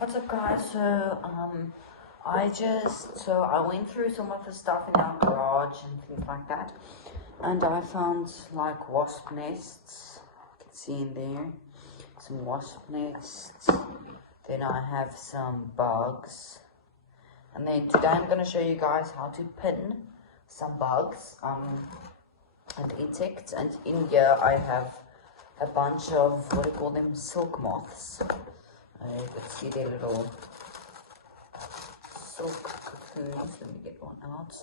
What's up, guys? I went through some of the stuff in our garage and things like that, and I found like wasp nests. You can see in there some wasp nests. Then I have some bugs, and then today I'm gonna show you guys how to pin some bugs and insects. And in here I have a bunch of what do you call them, silk moths. You can see their little silk cocoons. Let me get one out.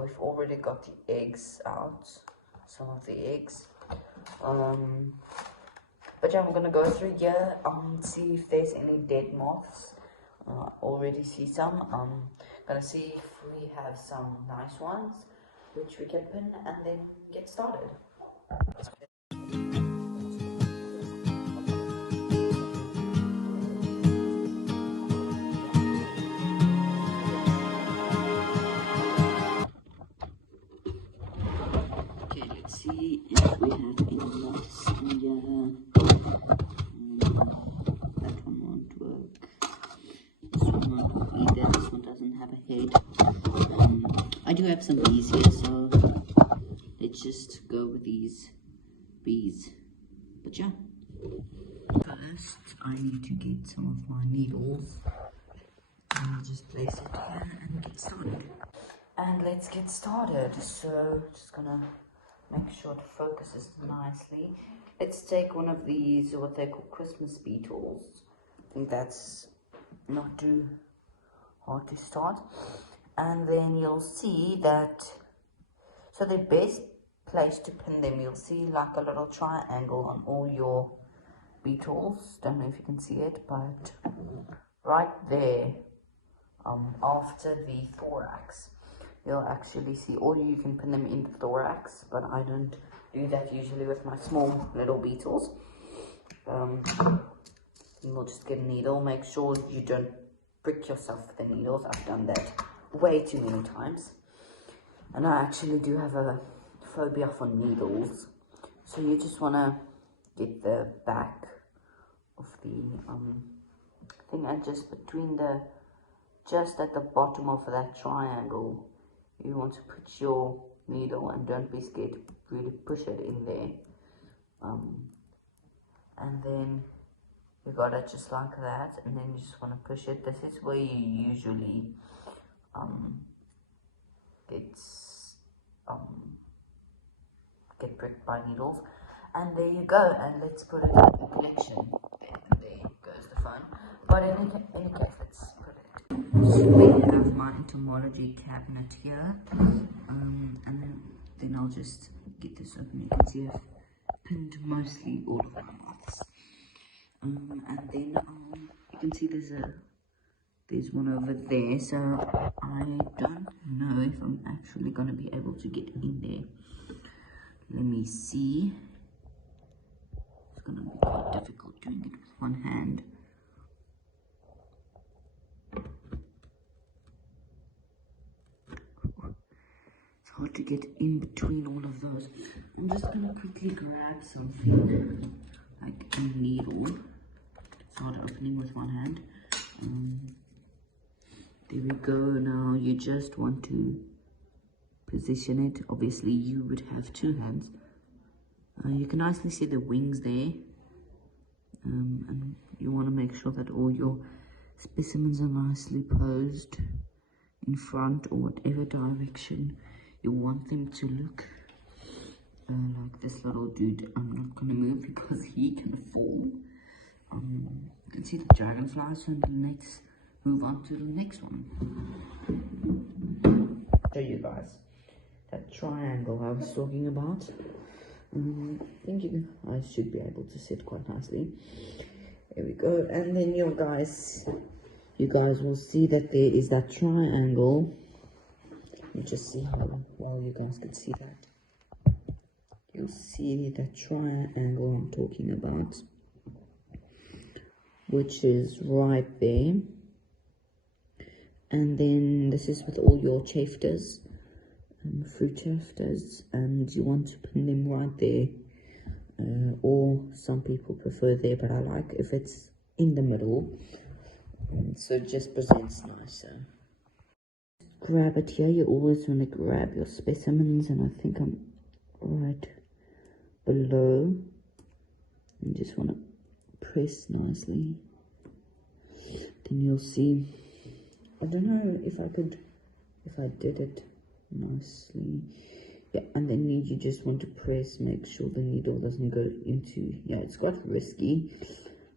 We've already got the eggs out, some of the eggs. But yeah, I'm gonna go through here see if there's any dead moths. Already see some. Gonna see if we have some nice ones which we can pin and then get started. Okay, let's see if we have any moths in here. That one won't work. This one won't work either. This one doesn't have a head. I do have some bees here, so let's just go with these bees. But yeah, first I need to get some of my needles. I'll just place it here and get started. And let's get started. So just gonna make sure it focuses nicely. Let's take one of these, what they call Christmas beetles. I think that's not too hard to start. And then you'll see that, so the best place to pin them, you'll see like a little triangle on all your beetles. Don't know if you can see it, but right there, after the thorax, you'll actually see, or you can pin them in the thorax, but I don't do that usually with my small little beetles. We'll just get a needle. Make sure you don't prick yourself with the needles. I've done that way too many times, and I actually do have a phobia for needles. So you just want to get the back of the thing, and just between the, just at the bottom of that triangle, you want to put your needle, and don't be scared to really push it in there. And then you got it just like that, and then you just want to push it. This is where you usually get pricked by needles. And there you go, and let's put it in the collection. There goes the phone. But in any case, let's put it. So we have my entomology cabinet here, and then I'll just get this open. You can see I've pinned mostly all of my moths. And then you can see there's one over there, so I don't know if I'm actually going to be able to get in there. Let me see. It's going to be quite difficult doing it with one hand. It's hard to get in between all of those. I'm just going to quickly grab something like a needle. Start opening with one hand. There we go. Now you just want to position it. Obviously you would have two hands. You can nicely see the wings there, and you want to make sure that all your specimens are nicely posed in front, or whatever direction you want them to look. Like this little dude, I'm not going to move because he can fall. You can see the dragonflies, and let's move on to the next one. Show you guys that triangle I was talking about. I think I should be able to sit quite nicely. There we go. And then you guys will see that there is that triangle. Let me just see how well you guys can see that. You'll see that triangle I'm talking about, which is right there. And then this is with all your chafters, fruit chafters, and you want to pin them right there. Or some people prefer there, but I like if it's in the middle. so it just presents nicer. Grab it here. You always want to grab your specimens, and I think I'm right below. You just want to press nicely. Then you'll see. I don't know if I did it nicely. Yeah, and then you just want to press, make sure the needle doesn't go into, yeah, it's quite risky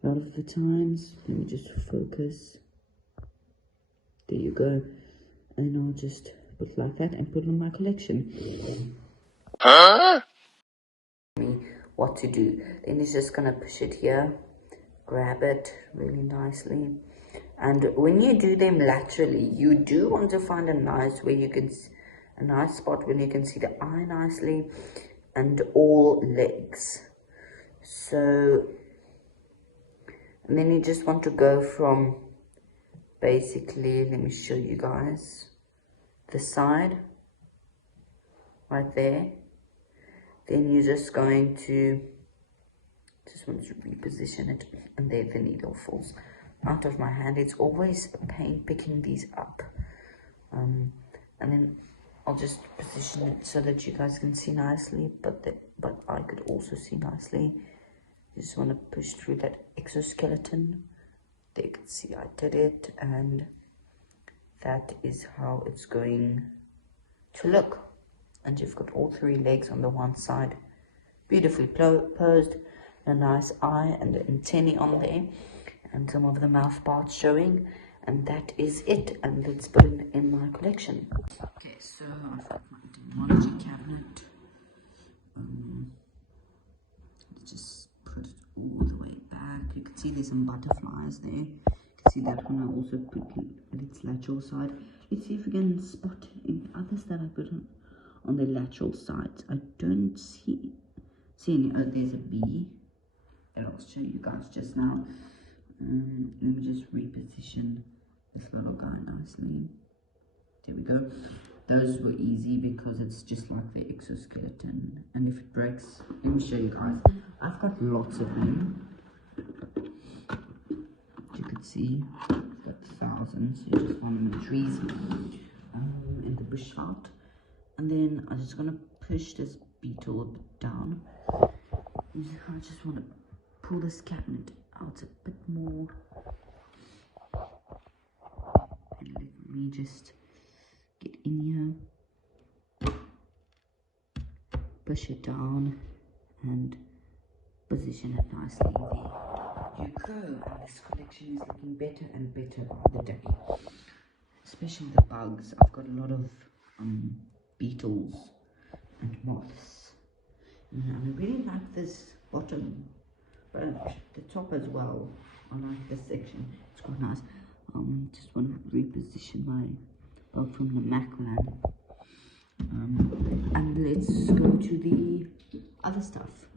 a lot of the times. Let me just focus. There you go. And I'll just put like that and put it on my collection. What to do. Then he's just gonna push it here, grab it really nicely. And when you do them laterally, you do want to find a nice spot where you can see the eye nicely and all legs. So, and then you just want to go from basically, let me show you guys, the side right there. Then you're just going to want to reposition it, and there the needle falls out of my hand. It's always a pain picking these up, and then I'll just position it so that you guys can see nicely, but I could also see nicely. You just want to push through that exoskeleton. There you can see I did it, and that is how it's going to look. And you've got all three legs on the one side, beautifully posed, a nice eye and an antennae on there, and some of the mouth parts showing, and that is it. And let's put it in my collection. Okay, so I've got my etymology cabinet. Let's just put it all the way back. You can see there's some butterflies there. You can see that one I also put at its lateral side. Let's see if we can spot any others that I put on the lateral sides. I don't see any. Oh, there's a bee that I'll show you guys just now. Let me just reposition this little guy nicely. There we go. Those were easy because it's just like the exoskeleton, and if it breaks, let me show you guys. I've got lots of them. As you can see, I've got thousands. You just find them in trees, in the bush part. And then I'm just gonna push this beetle a bit down. I just want to pull this cabinet out a bit more. And let me just get in here, push it down, and position it nicely there. You go, and this collection is looking better and better by the day. Especially the bugs. I've got a lot of beetles and moths. And I really like this bottom, but the top as well. I like this section. It's quite nice. Just want to reposition my bug from the Maclan. And let's go to the other stuff.